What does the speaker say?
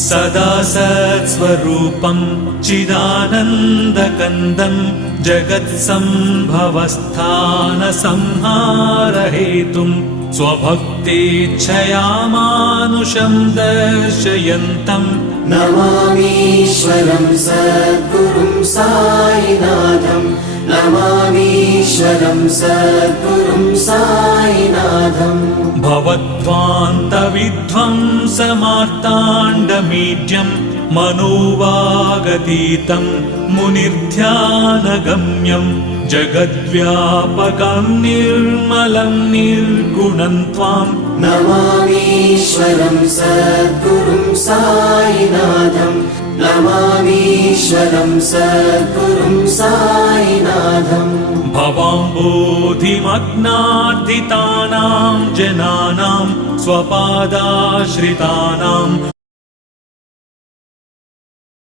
सदा सत्स्वरूपं चिदानन्दकन्दं जगत्सम्भवस्थानसंहारहेतुं स्वभक्तेच्छया मानुषं दर्शयन्तम् नमामीश्वरं सद्गुरुं साईनाथं नमामीश्वरं सद्गुरुं साईनाथम् भवद्ध्वान्तविध्वंसमार्ताण्डमीड्यं मनोवागतीतं मुनिर्ध्यानगम्यं जगद्व्यापकं निर्मलं निर्गुणं त्वां नमामीश्वरं सद्गुरुं साईनाथं नमामीश्वरं सद्गुरुं साईनाथम् भवाम्बोधिमग्नार्दितानां जनानां स्वपादाश्रितानां